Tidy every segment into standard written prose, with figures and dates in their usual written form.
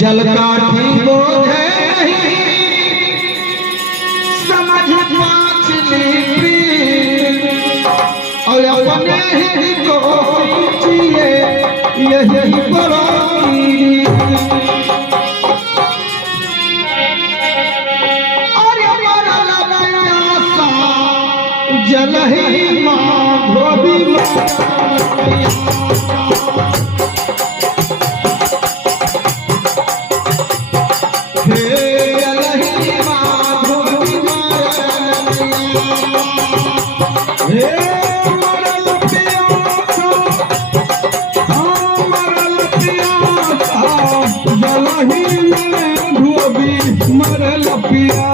जल काठी बोझे समझ माछली और अपने ही को सींचिए यही बड़ी और जल ही माँ धोबी मरल पिया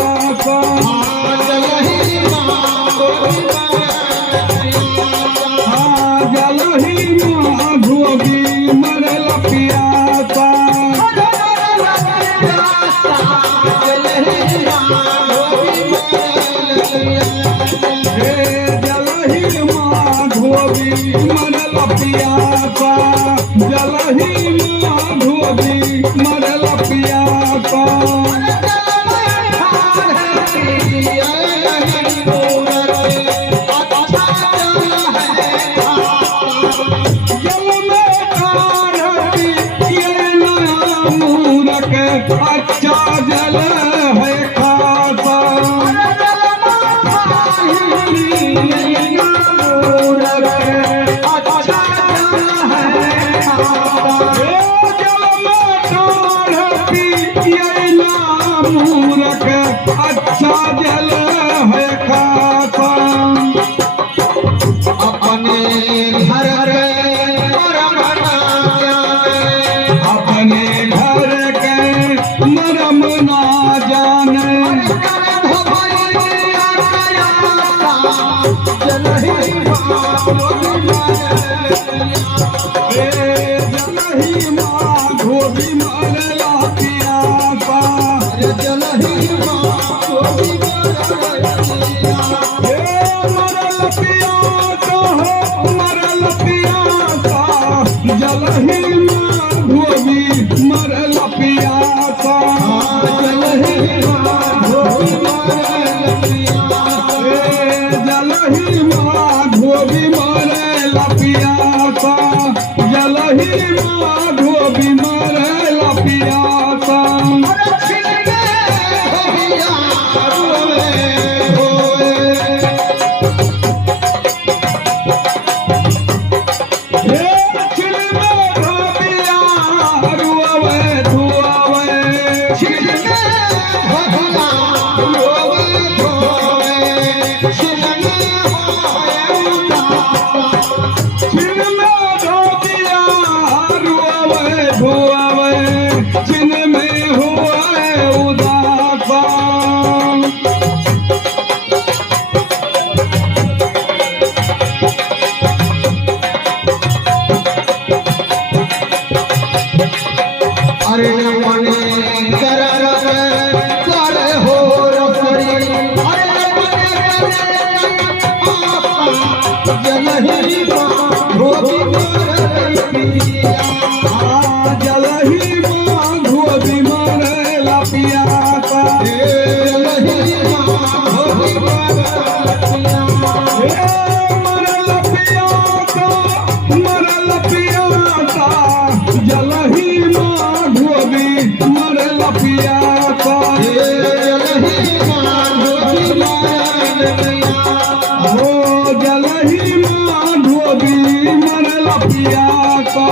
अच्छा जल है खासा अच्छा जल है खासा अपने घर अपने घर के मरम ना जाने जलही माँ धोबी मरला पियासा जलही माँ धोबी मरल पियासा मरल पियासा जलही माँ धोबी मरल पियासा जलही माँ धोबी मरल पियासा जलही माँ धोबी मरल पियासा जलही माँ धोबी मरल पियासा अरे अपने करे हो रसरी अरे जलही माँ धोबी जलही माँ धोबी मरल पियासा जलही माँ धोबी मरल पियासा मरल पियासा जलही माँ धोबी मरल पियासा जलही माँ धोबी हो जलही माँ धोबी मरल पियासा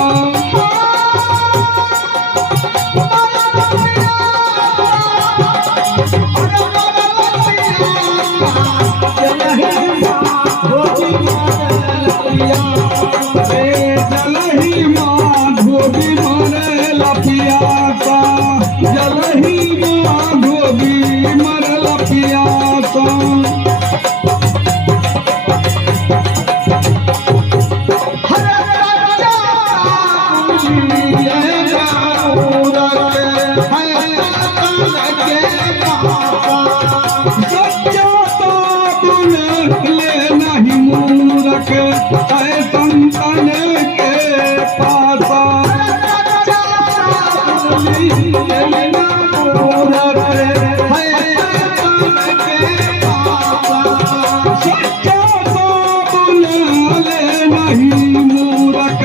मूरख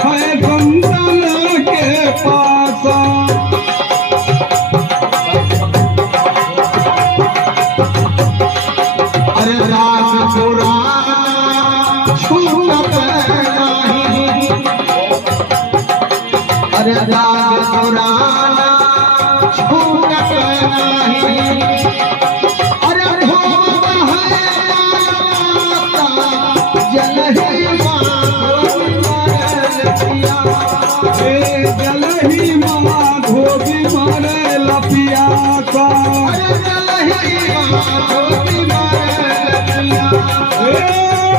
है संतन के पासा। अरे राज पुराना छूटत नहीं, अरे राज पुराना छूटत नहीं। अरे भोग है जल ही जलही माँ धोबी मारे लपिया का।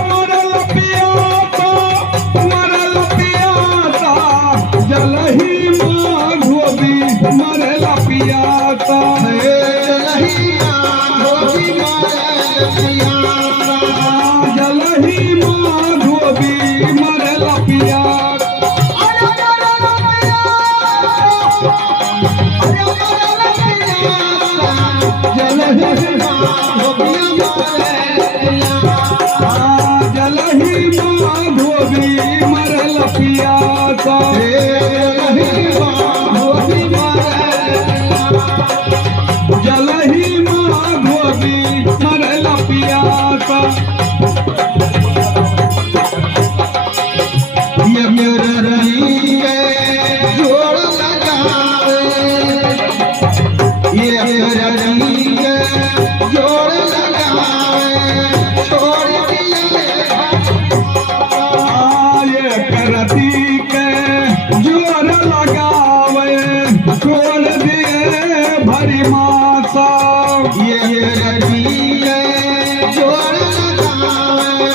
मरे लपिया का, मरे लपिया का, जलही माँ धोबी मरे लपिया का। जलही माँ धोबी मरे लपिया। जलही माँ धोबी मरे लपिया का। जलही माँ धोबी मरे लपिया का। ये मेरे रही जोड़ लगावे, ये मेरे रही जोड़ लगावे, छोड़ दिए ये करती के जोर लगावे, छोड़ दिए भरी मासा। ये रही जोड़ लगावे,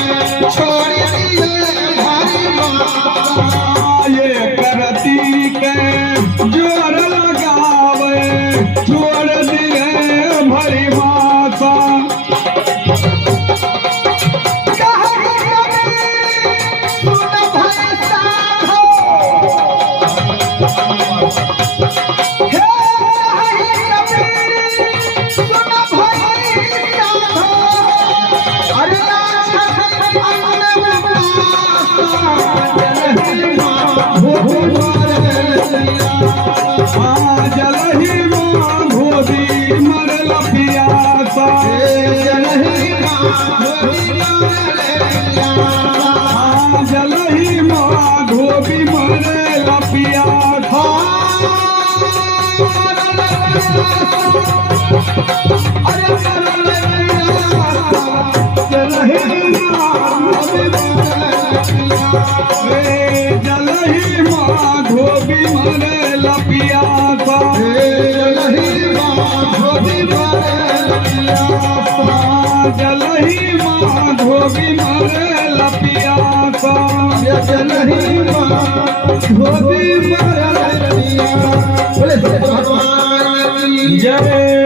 छोड़ दिए भारी माता। ये करती के जोर लगावे, छोड़ दिए भरी मासा। जलही माँ धोबी मरे लपिया सा। जलही माँ धोबी मरे लपिया था। जलही माँ धोबी मरे लपिया था। जलही माँ धोबी मरे लपिया था। जलही माँ धोबी मरे लपिया। भगवान की जय